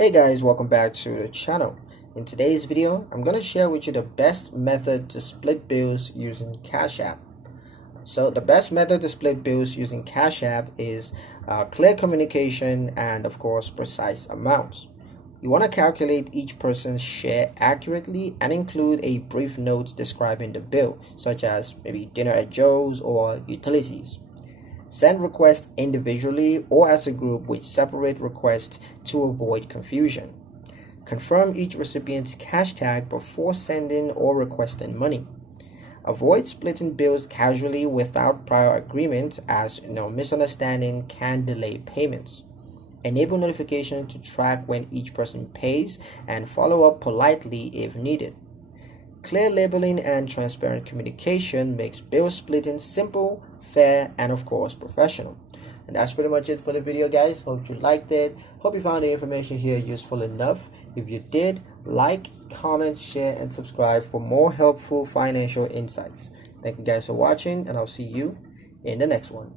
Hey guys, welcome back to the channel. In today's video, I'm going to share with you the best method to split bills using Cash App. So the best method to split bills using Cash App is clear communication and of course precise amounts. You want to calculate each person's share accurately and include a brief note describing the bill, such as maybe dinner at Joe's or utilities. Send requests individually or as a group with separate requests to avoid confusion. Confirm each recipient's cash tag before sending or requesting money. Avoid splitting bills casually without prior agreement, as misunderstanding can delay payments. Enable notification to track when each person pays and follow up politely if needed. Clear labeling and transparent communication makes bill splitting simple, fair, and of course professional. And that's pretty much it for the video, guys. Hope you liked it. Hope you found the information here useful enough. If you did, like, comment, share, and subscribe for more helpful financial insights. Thank you guys for watching, and I'll see you in the next one.